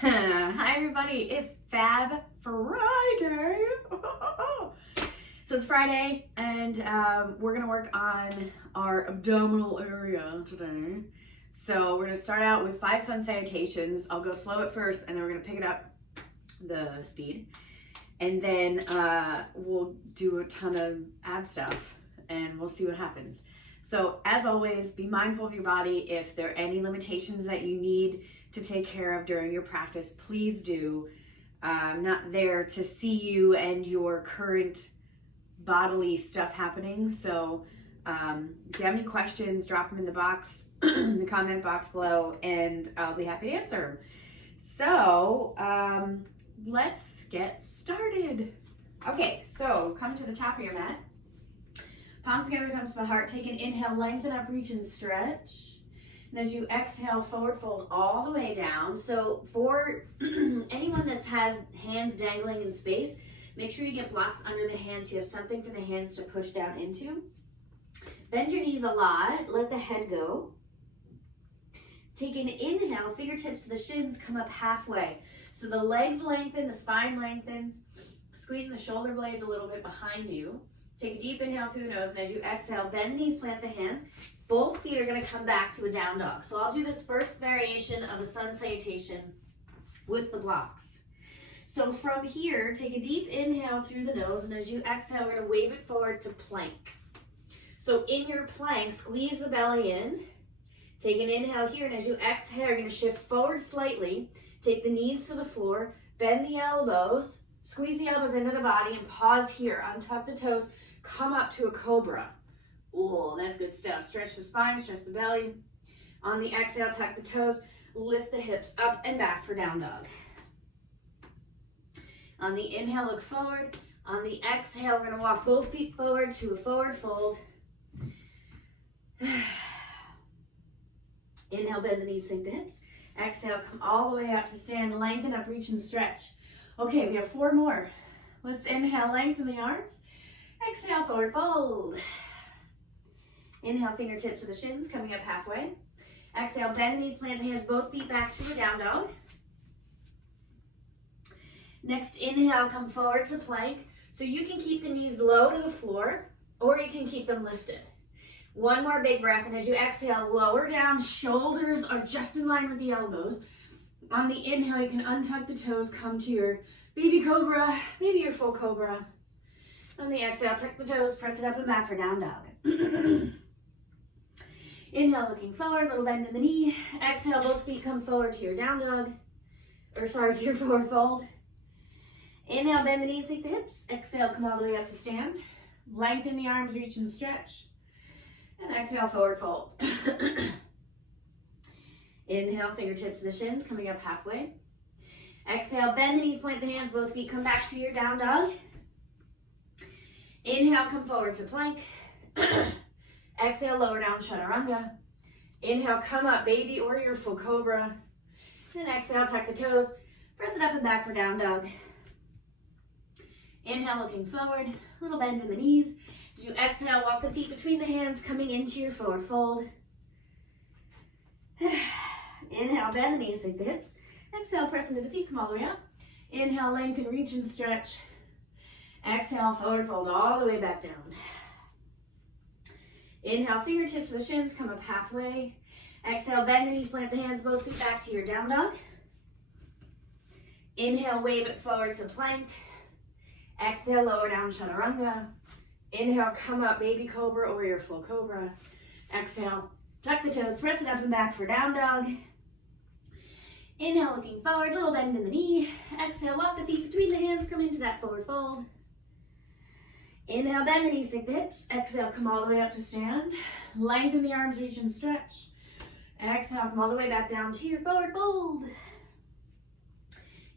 Hi everybody, it's Fab Friday. So it's Friday and we're gonna work on our abdominal area today. So we're gonna start out with 5 sun salutations. I'll go slow at first and then we're gonna pick it up the speed. And then we'll do a ton of ab stuff and we'll see what happens. So as always, be mindful of your body. If there are any limitations that you need to take care of during your practice, please do. I'm not there to see you and your current bodily stuff happening. So if you have any questions, drop them in the box, in the comment box below, and I'll be happy to answer them. So let's get started. Okay, so come to the top of your mat. Palms together, thumbs to the heart. Take an inhale, lengthen up, reach and stretch. And as you exhale, forward fold all the way down. So for anyone that has hands dangling in space, make sure you get blocks under the hands. You have something for the hands to push down into. Bend your knees a lot. Let the head go. Take an inhale, fingertips to the shins, come up halfway. So the legs lengthen, the spine lengthens. Squeezing the shoulder blades a little bit behind you. Take a deep inhale through the nose, and as you exhale, bend the knees, plant the hands. Both feet are going to come back to a down dog. So I'll do this first variation of a sun salutation with the blocks. So from here, take a deep inhale through the nose, and as you exhale, we're going to wave it forward to plank. So in your plank, squeeze the belly in. Take an inhale here, and as you exhale, you're going to shift forward slightly. Take the knees to the floor, bend the elbows, squeeze the elbows into the body, and pause here. Untuck the toes, come up to a cobra. Ooh, that's good stuff. Stretch the spine, stretch the belly. On the exhale, tuck the toes, lift the hips up and back for down dog. On the inhale, look forward. On the exhale, we're going to walk both feet forward to a forward fold. Inhale, bend the knees, sink the hips. Exhale, come all the way up to stand, lengthen up, reach and stretch. Okay, we have 4 more. Let's inhale, lengthen the arms. Exhale, forward fold. Inhale, fingertips to the shins, coming up halfway. Exhale, bend the knees, plant the hands, both feet back to a down dog. Next inhale, come forward to plank. So you can keep the knees low to the floor, or you can keep them lifted. One more big breath, and as you exhale, lower down, shoulders are just in line with the elbows. On the inhale, you can untuck the toes, come to your baby cobra, maybe your full cobra. On the exhale, tuck the toes, press it up and back for down dog. Inhale, looking forward, little bend in the knee. Exhale, both feet come forward to your down dog, to your forward fold. Inhale, bend the knees, take the hips. Exhale, come all the way up to stand. Lengthen the arms, reach and stretch. And exhale, forward fold. Inhale, fingertips to the shins, coming up halfway. Exhale, bend the knees, plant the hands, both feet come back to your down dog. Inhale, come forward to plank. Exhale, lower down, chaturanga. Inhale, come up, baby or your full cobra. And exhale, tuck the toes, press it up and back for down dog. Inhale, looking forward, little bend in the knees. As you exhale, walk the feet between the hands, coming into your forward fold. Inhale, bend the knees, sink the hips. Exhale, press into the feet, come all the way up. Inhale, lengthen, reach and stretch. Exhale, forward fold all the way back down. Inhale, fingertips to the shins, come up halfway. Exhale, bend the knees, plant the hands, both feet back to your down dog. Inhale, wave it forward to plank. Exhale, lower down, chaturanga. Inhale, come up, baby cobra or your full cobra. Exhale, tuck the toes, press it up and back for down dog. Inhale, looking forward, little bend in the knee. Exhale, walk the feet between the hands, come into that forward fold. Inhale, bend the knees, sink the hips. Exhale, come all the way up to stand. Lengthen the arms, reach and stretch. Exhale, come all the way back down to your forward fold.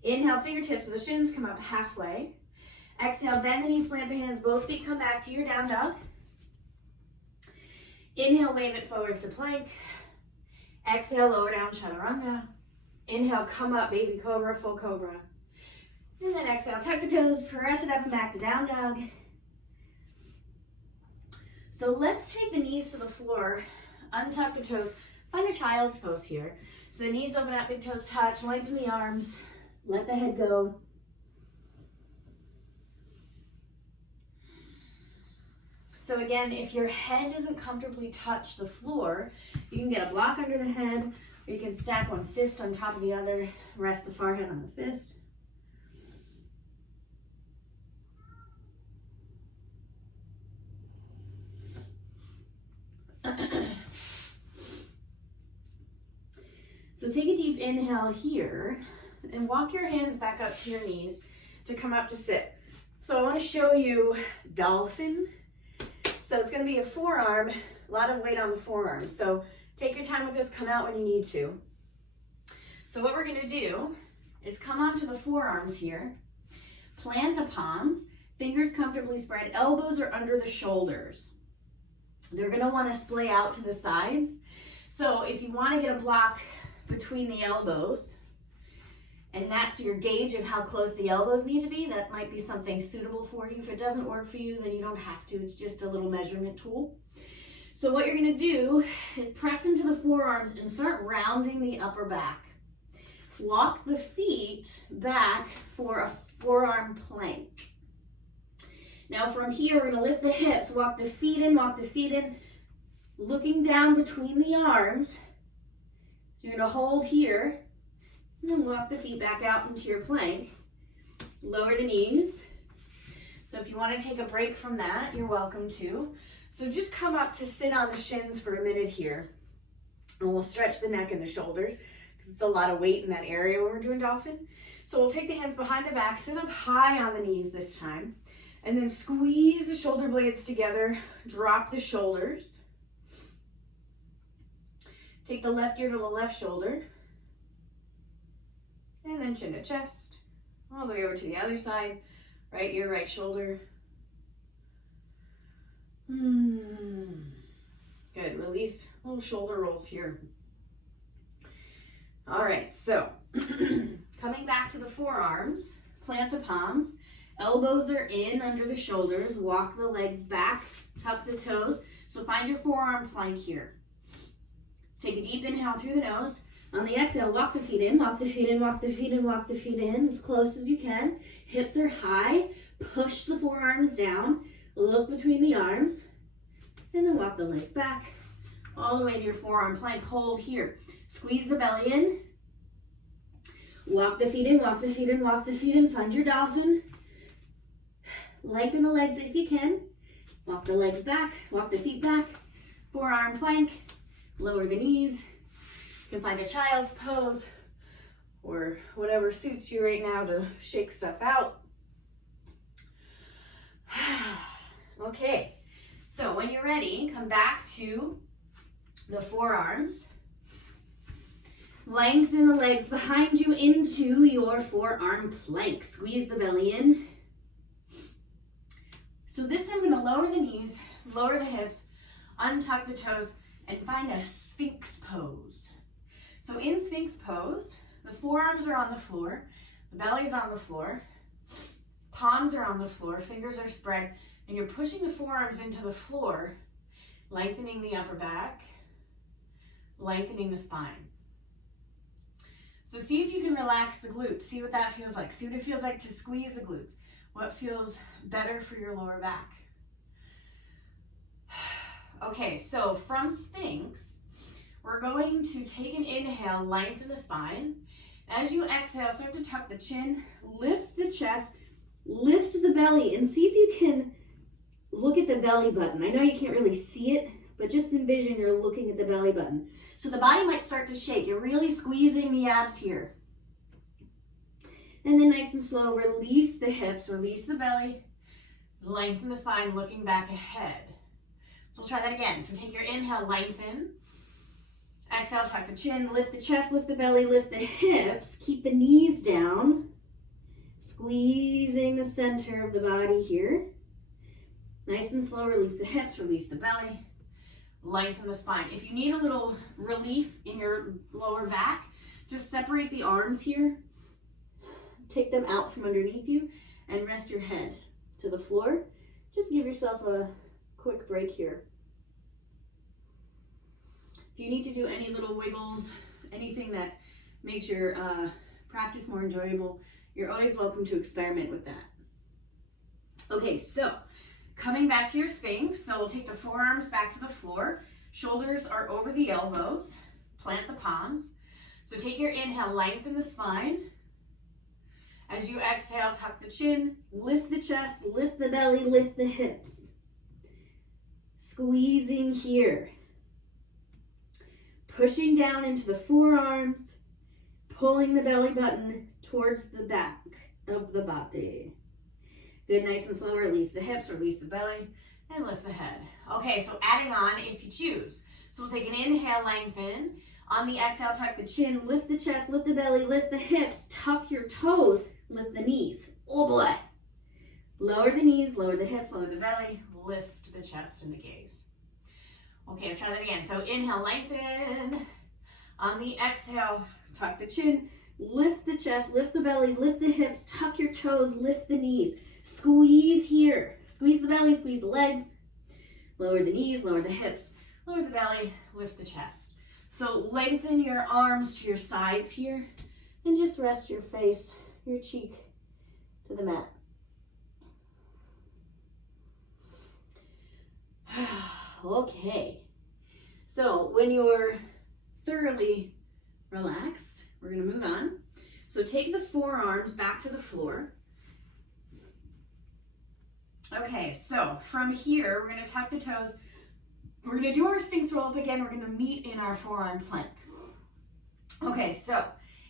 Inhale, fingertips to the shins, come up halfway. Exhale, bend the knees, plant the hands, both feet come back to your down dog. Inhale, wave it forward to plank. Exhale, lower down, chaturanga. Inhale, come up, baby cobra, full cobra. And then exhale, tuck the toes, press it up and back to down dog. So let's take the knees to the floor, untuck the toes, Find a child's pose here. So the knees open up, big toes touch, lengthen the arms, let the head go. So again, if your head doesn't comfortably touch the floor, you can get a block under the head, or you can stack one fist on top of the other, rest the forehead on the fist. So take a deep inhale here and walk your hands back up to your knees to come up to sit. So I want to show you dolphin. So it's going to be a forearm, a lot of weight on the forearm. So take your time with this, come out when you need to. So what we're going to do is come onto the forearms here, plant the palms, fingers comfortably spread, elbows are under the shoulders. They're going to want to splay out to the sides. So if you want to get a block between the elbows, and that's your gauge of how close the elbows need to be, that might be something suitable for you. If it doesn't work for you, then you don't have to. It's just a little measurement tool. So what you're going to do is press into the forearms and start rounding the upper back. Walk the feet back for a forearm plank. Now from here, we're going to lift the hips, walk the feet in, looking down between the arms. So you're going to hold here, and then walk the feet back out into your plank. Lower the knees. So if you want to take a break from that, you're welcome to. So just come up to sit on the shins for a minute here. And we'll stretch the neck and the shoulders because it's a lot of weight in that area when we're doing dolphin. So we'll take the hands behind the back, sit up high on the knees this time, and then squeeze the shoulder blades together, drop the shoulders. Take the left ear to the left shoulder. And then chin to chest. All the way over to the other side. Right ear, right shoulder. Good. Release little shoulder rolls here. All right, so coming back to the forearms, plant the palms. Elbows are in under the shoulders. Walk the legs back. Tuck the toes. So find your forearm plank here. Take a deep inhale through the nose. On the exhale, walk the feet in, walk the feet in, walk the feet in, walk the feet in as close as you can. Hips are high. Push the forearms down. Look between the arms. And then walk the legs back all the way to your forearm plank. Hold here. Squeeze the belly in. Walk the feet in, walk the feet in, walk the feet in. Find your dolphin. Lengthen the legs if you can. Walk the legs back, walk the feet back. Forearm plank. Lower the knees. You can find a child's pose or whatever suits you right now to shake stuff out. Okay, so when you're ready, come back to the forearms. Lengthen the legs behind you into your forearm plank. Squeeze the belly in. So this time I'm going to lower the knees, lower the hips, untuck the toes, and find a Sphinx pose. So in Sphinx pose, the forearms are on the floor, the belly's on the floor, palms are on the floor, fingers are spread, and you're pushing the forearms into the floor, lengthening the upper back, lengthening the spine. So see if you can relax the glutes. See what that feels like. See what it feels like to squeeze the glutes. What feels better for your lower back. Okay, so from Sphinx, we're going to take an inhale, lengthen the spine. As you exhale, start to tuck the chin, lift the chest, lift the belly, and see if you can look at the belly button. I know you can't really see it, but just envision you're looking at the belly button. So the body might start to shake. You're really squeezing the abs here. And then nice and slow, release the hips, release the belly, lengthen the spine, looking back ahead. So we'll try that again. So take your inhale, lengthen. Exhale, tuck the chin, lift the chest, lift the belly, lift the hips. Keep the knees down. Squeezing the center of the body here. Nice and slow, release the hips, release the belly. Lengthen the spine. If you need a little relief in your lower back, just separate the arms here. Take them out from underneath you and rest your head to the floor. Just give yourself a quick break here. If you need to do any little wiggles, anything that makes your practice more enjoyable, you're always welcome to experiment with that. Okay, so coming back to your Sphinx, so we'll take the forearms back to the floor. Shoulders are over the elbows. Plant the palms. So take your inhale, lengthen the spine. As you exhale, tuck the chin, lift the chest, lift the belly, lift the hips. Squeezing here. Pushing down into the forearms, pulling the belly button towards the back of the body. Good, nice and slow, release the hips, release the belly, and lift the head. Okay, so adding on if you choose. So we'll take an inhale, lengthen. On the exhale, tuck the chin, lift the chest, lift the belly, lift the hips, tuck your toes, lift the knees. Oh boy. Lower the knees, lower the hips, lower the belly, lift the chest and the gaze. Okay, I'll try that again. So inhale, lengthen. On the exhale, tuck the chin, lift the chest, lift the belly, lift the hips, tuck your toes, lift the knees. Squeeze here. Squeeze the belly, squeeze the legs. Lower the knees, lower the hips, lower the belly, lift the chest. So lengthen your arms to your sides here and just rest your face, your cheek to the mat. Okay. So when you're thoroughly relaxed, we're going to move on. So take the forearms back to the floor. Okay, so from here, we're going to tuck the toes. We're going to do our Sphinx roll up again. We're going to meet in our forearm plank. Okay, so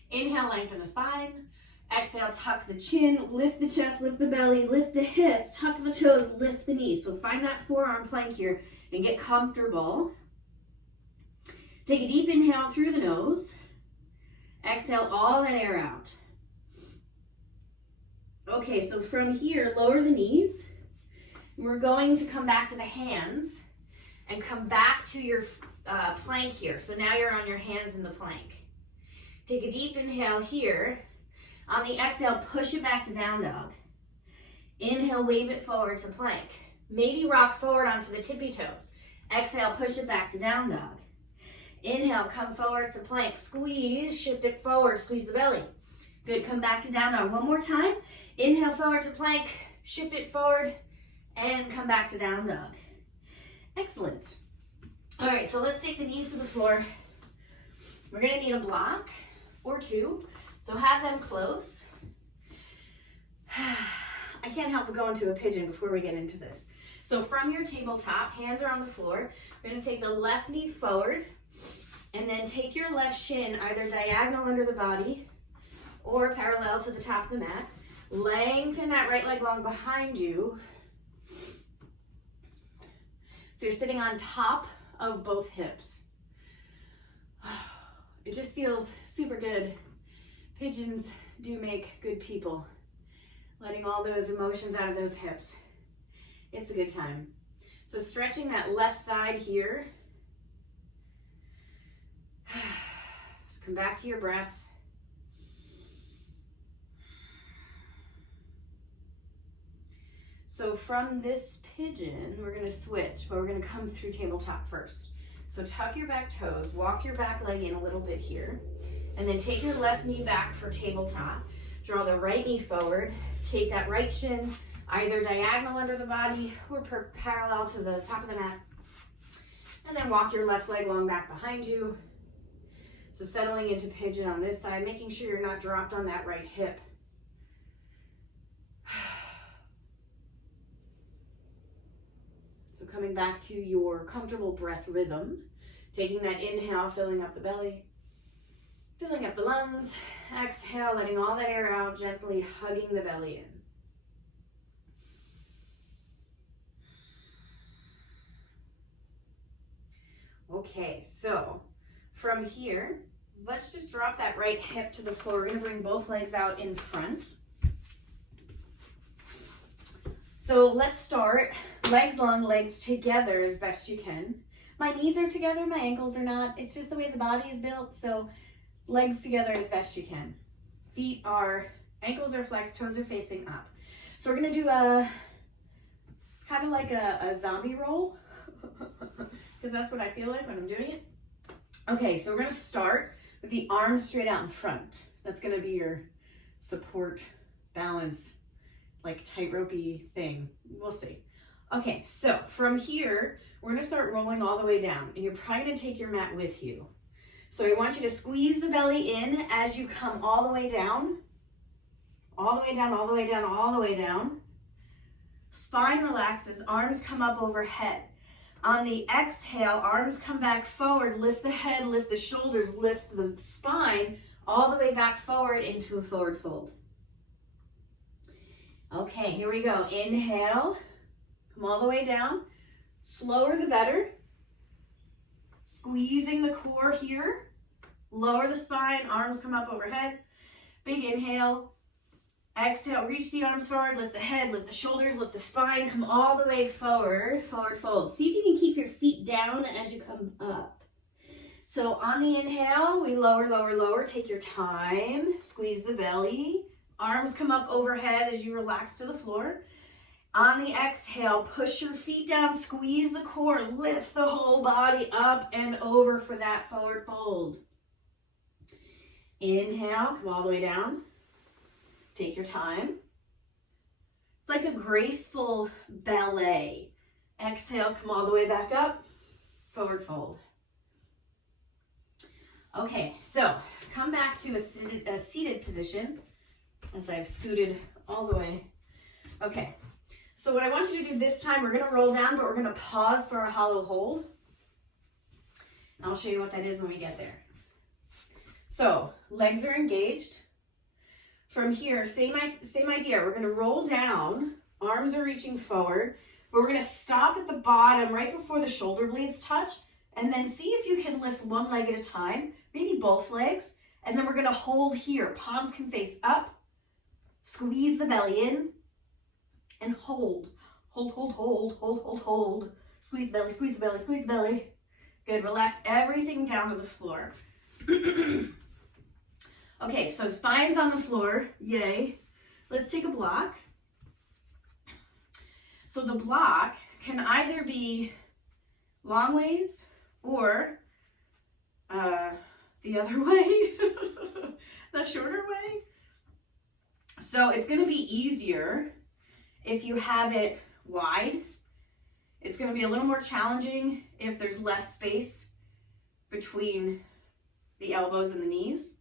inhale, lengthen the spine. Exhale, tuck the chin, lift the chest, lift the belly, lift the hips, tuck the toes, lift the knees. So find that forearm plank here and get comfortable. Take a deep inhale through the nose. Exhale all that air out. Okay, so from here, lower the knees. We're going to come back to the hands and come back to your plank here. So now you're on your hands in the plank. Take a deep inhale here. On the exhale, push it back to down dog. Inhale, wave it forward to plank. Maybe rock forward onto the tippy toes. Exhale, push it back to down dog. Inhale, come forward to plank. Squeeze, shift it forward, squeeze the belly. Good, come back to down dog. One more time. Inhale, forward to plank, shift it forward, and come back to down dog. Excellent. All right, so let's take the knees to the floor. We're gonna need a block or two, so have them close. I can't help but go into a pigeon before we get into this. So from your tabletop, hands are on the floor. We're gonna take the left knee forward, and then take your left shin either diagonal under the body or parallel to the top of the mat. Lengthen that right leg long behind you. So you're sitting on top of both hips. It just feels super good. Pigeons do make good people. Letting all those emotions out of those hips. It's a good time. So stretching that left side here. Just come back to your breath. So from this pigeon, we're gonna switch, but we're gonna come through tabletop first. So tuck your back toes, walk your back leg in a little bit here, and then take your left knee back for tabletop. Draw the right knee forward, take that right shin either diagonal under the body or parallel to the top of the mat, and then walk your left leg long back behind you. So settling into pigeon on this side, making sure you're not dropped on that right hip. So coming back to your comfortable breath rhythm, taking that inhale, filling up the belly, filling up the lungs. Exhale, letting all that air out, gently hugging the belly in. Okay, so from here, let's just drop that right hip to the floor. We're gonna bring both legs out in front. So let's start legs long, legs together as best you can. My knees are together, my ankles are not. It's just the way the body is built, so legs together as best you can. Ankles are flexed, toes are facing up. So we're gonna do it's kind of like a zombie roll, because that's what I feel like when I'm doing it. Okay, so we're gonna start with the arms straight out in front. That's gonna be your support, balance, like tightrope-y thing. We'll see. Okay, so from here, we're gonna start rolling all the way down, and you're probably gonna take your mat with you. So I want you to squeeze the belly in as you come all the way down, all the way down, all the way down, all the way down. Spine relaxes, arms come up overhead. On the exhale, arms come back forward, lift the head, lift the shoulders, lift the spine, all the way back forward into a forward fold. Okay, here we go. Inhale, come all the way down. Slower the better. Squeezing the core here. Lower the spine, arms come up overhead. Big inhale. Exhale, reach the arms forward, lift the head, lift the shoulders, lift the spine, come all the way forward, forward fold. See if you can keep your feet down as you come up. So on the inhale, we lower, lower, lower. Take your time. Squeeze the belly. Arms come up overhead as you relax to the floor. On the exhale, push your feet down, squeeze the core, lift the whole body up and over for that forward fold. Inhale, come all the way down. Take your time. It's like a graceful ballet. Exhale, come all the way back up, forward fold. Okay, so come back to a seated position as I've scooted all the way. Okay, so what I want you to do this time, we're gonna roll down, but we're gonna pause for a hollow hold. I'll show you what that is when we get there. So, legs are engaged. From here, same idea. We're gonna roll down, arms are reaching forward, but we're gonna stop at the bottom right before the shoulder blades touch, and then see if you can lift one leg at a time, maybe both legs, and then we're gonna hold here. Palms can face up, squeeze the belly in, and hold. Hold, hold, hold, hold, hold, hold. Squeeze the belly, squeeze the belly, squeeze the belly. Good, relax everything down to the floor. Okay, so spine's on the floor, yay. Let's take a block. So the block can either be long ways or the other way, the shorter way. So it's gonna be easier if you have it wide. It's gonna be a little more challenging if there's less space between the elbows and the knees.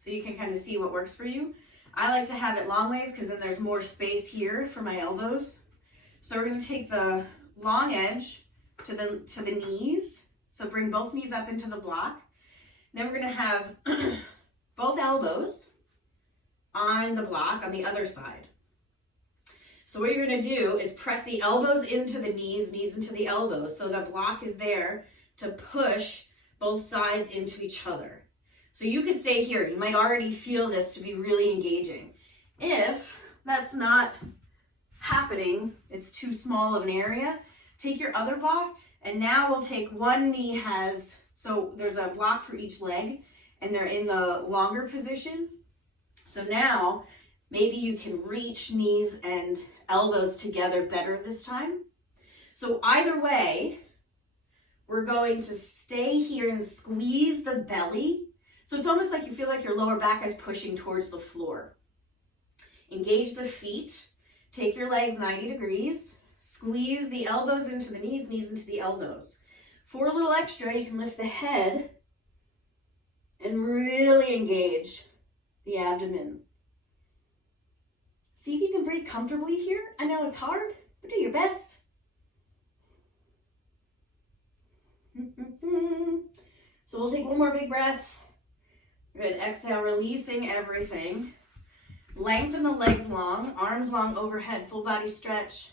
So you can kind of see what works for you. I like to have it long ways because then there's more space here for my elbows. So we're going to take the long edge to the knees. So bring both knees up into the block. Then we're going to have both elbows on the block on the other side. So what you're going to do is press the elbows into the knees, knees into the elbows. So the block is there to push both sides into each other. So you could stay here. You might already feel this to be really engaging. If that's not happening, it's too small of an area, take your other block, and now we'll take one knee so there's a block for each leg, and they're in the longer position. So now maybe you can reach knees and elbows together better this time. So either way, we're going to stay here and squeeze the belly. So it's almost like you feel like your lower back is pushing towards the floor. Engage the feet. Take your legs 90 degrees. Squeeze the elbows into the knees, knees into the elbows. For a little extra, you can lift the head and really engage the abdomen. See if you can breathe comfortably here. I know it's hard, but do your best. So we'll take one more big breath. Good, exhale, releasing everything. Lengthen the legs long, arms long overhead, full body stretch.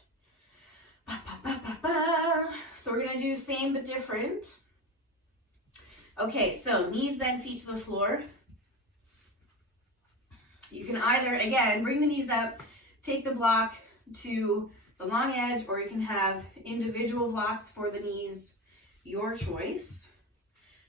Ba, ba, ba, ba, ba. So we're gonna do same but different. Okay, so knees bend, feet to the floor. You can either, again, bring the knees up, take the block to the long edge, or you can have individual blocks for the knees, your choice.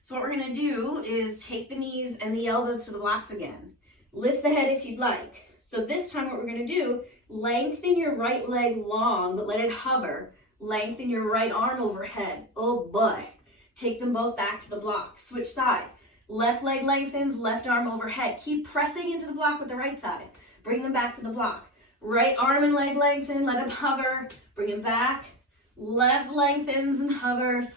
So what we're gonna do is take the knees and the elbows to the blocks again. Lift the head if you'd like. So this time what we're gonna do, lengthen your right leg long, but let it hover. Lengthen your right arm overhead. Oh boy. Take them both back to the block. Switch sides. Left leg lengthens, left arm overhead. Keep pressing into the block with the right side. Bring them back to the block. Right arm and leg lengthen, let them hover. Bring them back. Left lengthens and hovers.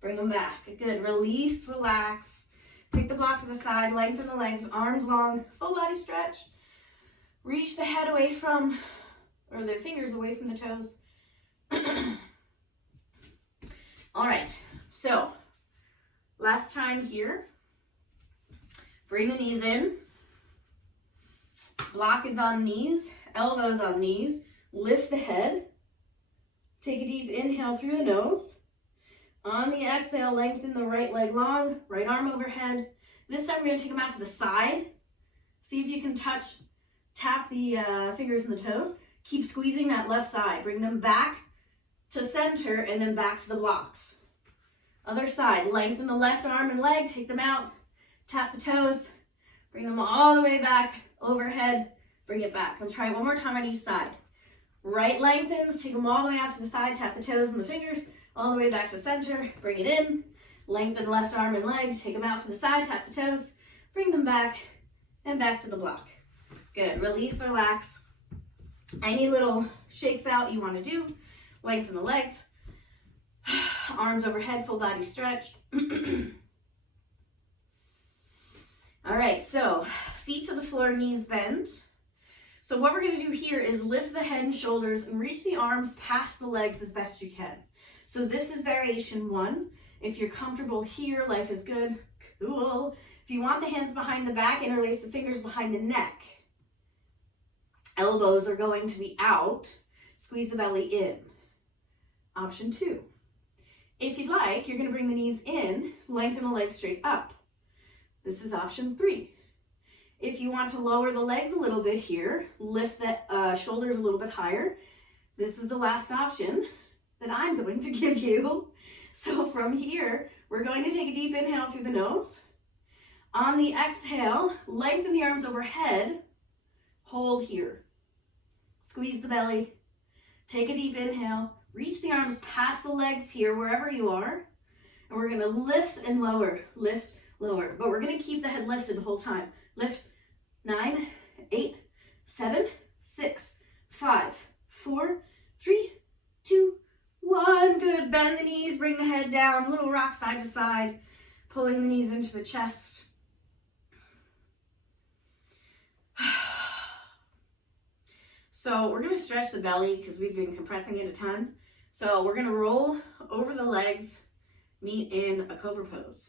Bring them back. Good. Release, relax. Take the block to the side, lengthen the legs, arms long, full body stretch. Reach the head away from, or the fingers away from the toes. All right, so last time here. Bring the knees in. Block is on knees, elbows on knees. Lift the head. Take a deep inhale through the nose. On the exhale, lengthen the right leg long, right arm overhead. This time we're going to take them out to the side. See if you can tap the fingers and the toes. Keep squeezing that left side. Bring them back to center and then back to the blocks. Other side, lengthen the left arm and leg, take them out, tap the toes, bring them all the way back, overhead, bring it back. I'll try it one more time on each side. Right lengthens, take them all the way out to the side, tap the toes and the fingers, all the way back to center, bring it in, lengthen left arm and leg, take them out to the side, tap the toes, bring them back, and back to the block. Good, release, relax. Any little shakes out you want to do, lengthen the legs, arms overhead, full body stretch. All right, so feet to the floor, knees bent. So what we're going to do here is lift the head and shoulders and reach the arms past the legs as best you can. So this is variation 1. If you're comfortable here, life is good, cool. If you want the hands behind the back, interlace the fingers behind the neck. Elbows are going to be out. Squeeze the belly in. Option 2. If you'd like, you're going to bring the knees in, lengthen the legs straight up. This is option 3. If you want to lower the legs a little bit here, lift the shoulders a little bit higher, this is the last option that I'm going to give you. So from here, we're going to take a deep inhale through the nose. On the exhale, lengthen the arms overhead. Hold here. Squeeze the belly. Take a deep inhale. Reach the arms past the legs here, wherever you are. And we're going to lift and lower. Lift, lower. But we're going to keep the head lifted the whole time. Lift. 9, 8, 7, 6, 5, 4, 3, 2, 1. Good. Bend the knees. Bring the head down. Little rock side to side. Pulling the knees into the chest. So we're going to stretch the belly because we've been compressing it a ton. So we're going to roll over the legs, meet in a cobra pose.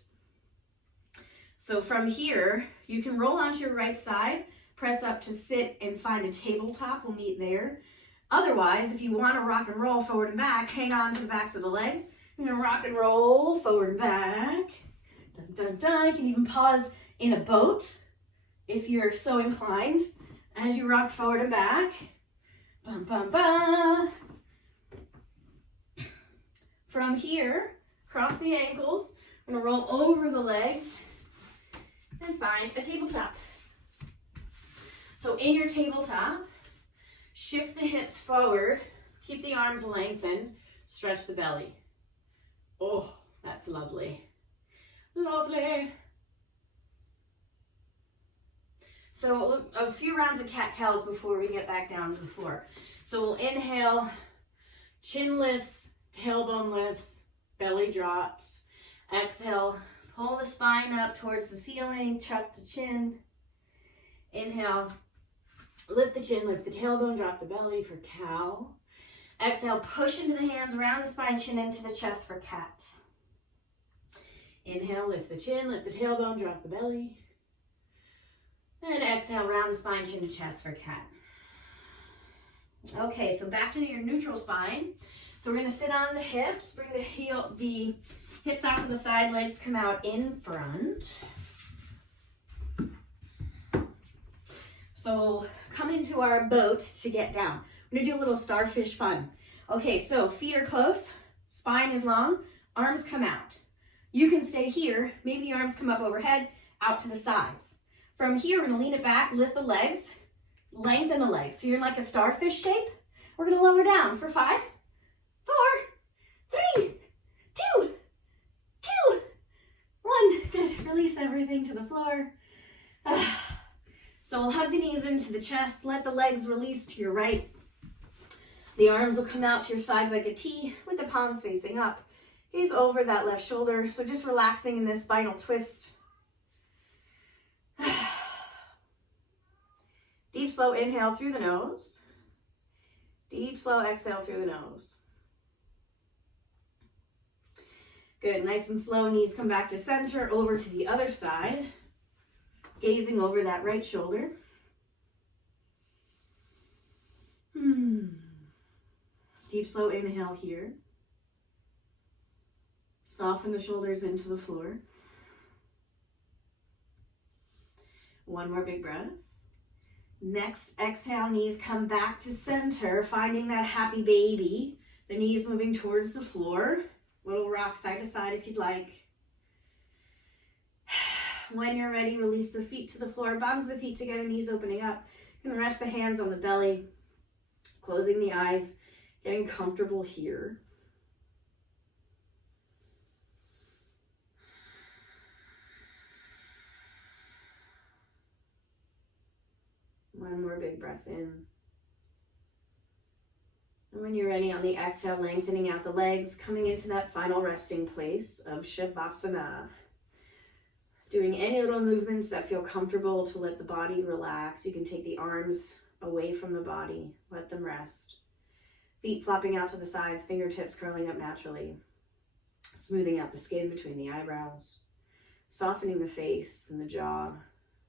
So from here, you can roll onto your right side, press up to sit and find a tabletop. We'll meet there. Otherwise, if you want to rock and roll forward and back, hang on to the backs of the legs. You're going to rock and roll forward and back. Dun, dun, dun. You can even pause in a boat if you're so inclined as you rock forward and back. Bum, bum, bum. From here, cross the ankles. I'm going to roll over the legs and find a tabletop. So in your tabletop, shift the hips forward, keep the arms lengthened, stretch the belly. Oh, that's lovely. Lovely. So a few rounds of cat-cows before we get back down to the floor. So we'll inhale, chin lifts, tailbone lifts, belly drops. Exhale, pull the spine up towards the ceiling, tuck the chin. Inhale, lift the chin, lift the tailbone, drop the belly for cow. Exhale, push into the hands, round the spine, chin into the chest for cat. Inhale, lift the chin, lift the tailbone, drop the belly. And exhale, round the spine, chin to chest for cat. Okay, so back to your neutral spine. So we're going to sit on the hips, bring the hips out to the side, legs come out in front. So come into our boat to get down. We're going to do a little starfish fun. Okay, so feet are close, spine is long, arms come out. You can stay here, maybe the arms come up overhead, out to the sides. From here, we're going to lean it back, lift the legs, lengthen the legs. So you're in like a starfish shape. We're going to lower down for 5, 4, 3, 2, release everything to the floor. So we'll hug the knees into the chest, let the legs release to your right. The arms will come out to your sides like a T with the palms facing up. Gaze over that left shoulder. So just relaxing in this spinal twist. Deep, slow inhale through the nose. Deep, slow exhale through the nose. Good, nice and slow, knees come back to center, over to the other side. Gazing over that right shoulder. Deep, slow inhale here. Soften the shoulders into the floor. One more big breath. Next exhale, knees come back to center, finding that happy baby. The knees moving towards the floor. Little rock side to side if you'd like. When you're ready, release the feet to the floor, bottoms of the feet together, knees opening up. You can rest the hands on the belly, closing the eyes, getting comfortable here. One more big breath in. And when you're ready, on the exhale, lengthening out the legs, coming into that final resting place of Shavasana. Doing any little movements that feel comfortable to let the body relax. You can take the arms away from the body, let them rest. Feet flopping out to the sides, fingertips curling up naturally. Smoothing out the skin between the eyebrows. Softening the face and the jaw.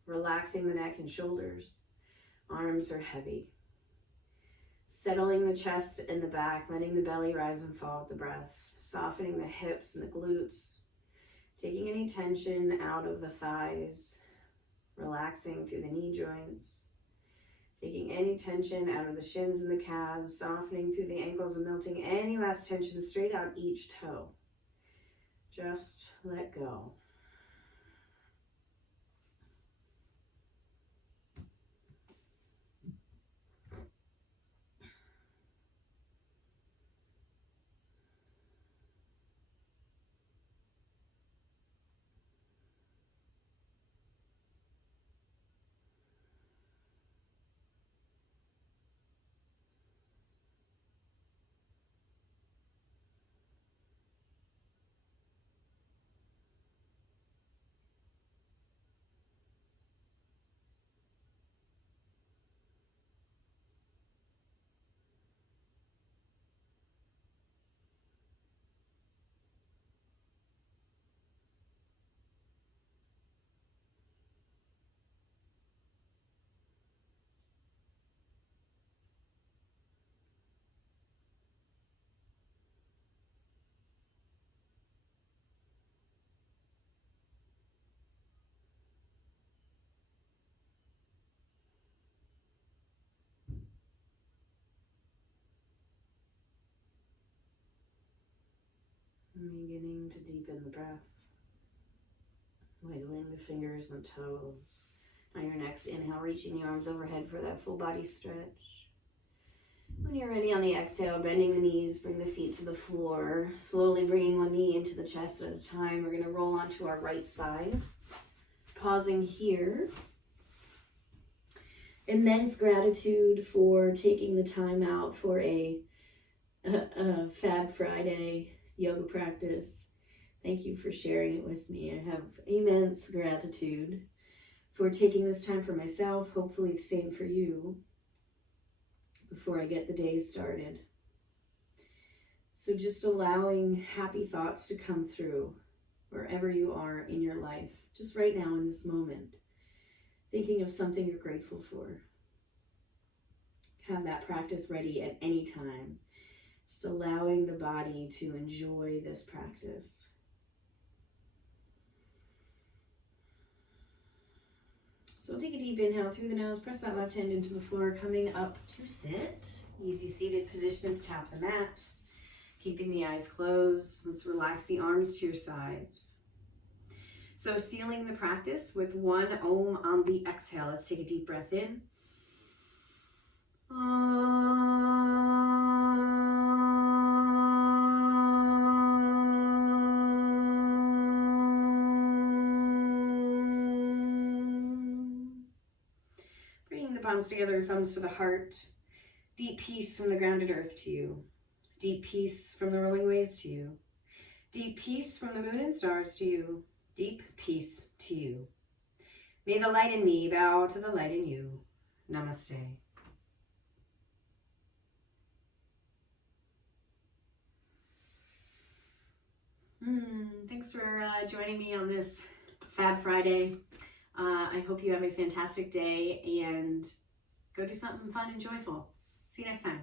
Relaxing the neck and shoulders. Arms are heavy. Settling the chest and the back, letting the belly rise and fall with the breath. Softening the hips and the glutes. Taking any tension out of the thighs. Relaxing through the knee joints. Taking any tension out of the shins and the calves. Softening through the ankles and melting any last tension straight out each toe. Just let go. Beginning to deepen the breath. Wiggling the fingers and toes. On your next inhale, reaching the arms overhead for that full body stretch. When you're ready, on the exhale, bending the knees, bring the feet to the floor. Slowly bringing one knee into the chest at a time. We're going to roll onto our right side. Pausing here. Immense gratitude for taking the time out for a Fab Friday yoga practice. Thank you for sharing it with me. I have immense gratitude for taking this time for myself, hopefully the same for you, before I get the day started. So just allowing happy thoughts to come through wherever you are in your life, just right now in this moment, thinking of something you're grateful for. Have that practice ready at any time. Just allowing the body to enjoy this practice. So take a deep inhale through the nose, press that left hand into the floor, coming up to sit. Easy seated position at the top of the mat. Keeping the eyes closed. Let's relax the arms to your sides. So sealing the practice with one Om on the exhale. Let's take a deep breath in. palms together, thumbs to the heart. Deep peace from the grounded earth to you. Deep peace from the rolling waves to you. Deep peace from the moon and stars to you. Deep peace to you. May the light in me bow to the light in you. Namaste. Thanks for joining me on this Fab Friday. I hope you have a fantastic day and go do something fun and joyful. See you next time.